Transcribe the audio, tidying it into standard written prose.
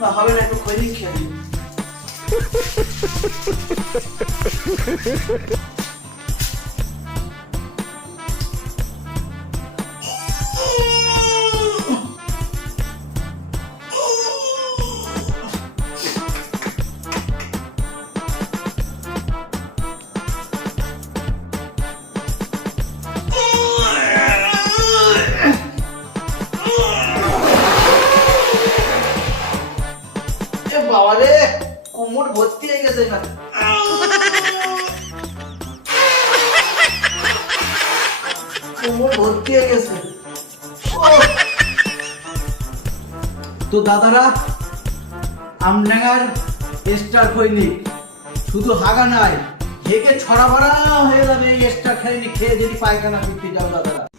না হবে না, একটু খৈনি খেয়ে নিই। এ বাবা রে, কোমর ভর্তি হয়ে গেছে এখানে। কোমর ভর্তি হয়ে গেছে। ওহ! তো দাদারা, আমডাঙ্গার স্টার খৈনিক শুধু হাগা নাই, হেগে ছড়া ভরা হয়ে যাবে এই স্টার খৈনিক খেয়ে যদি পায়খানা করতে যাও দাদারা।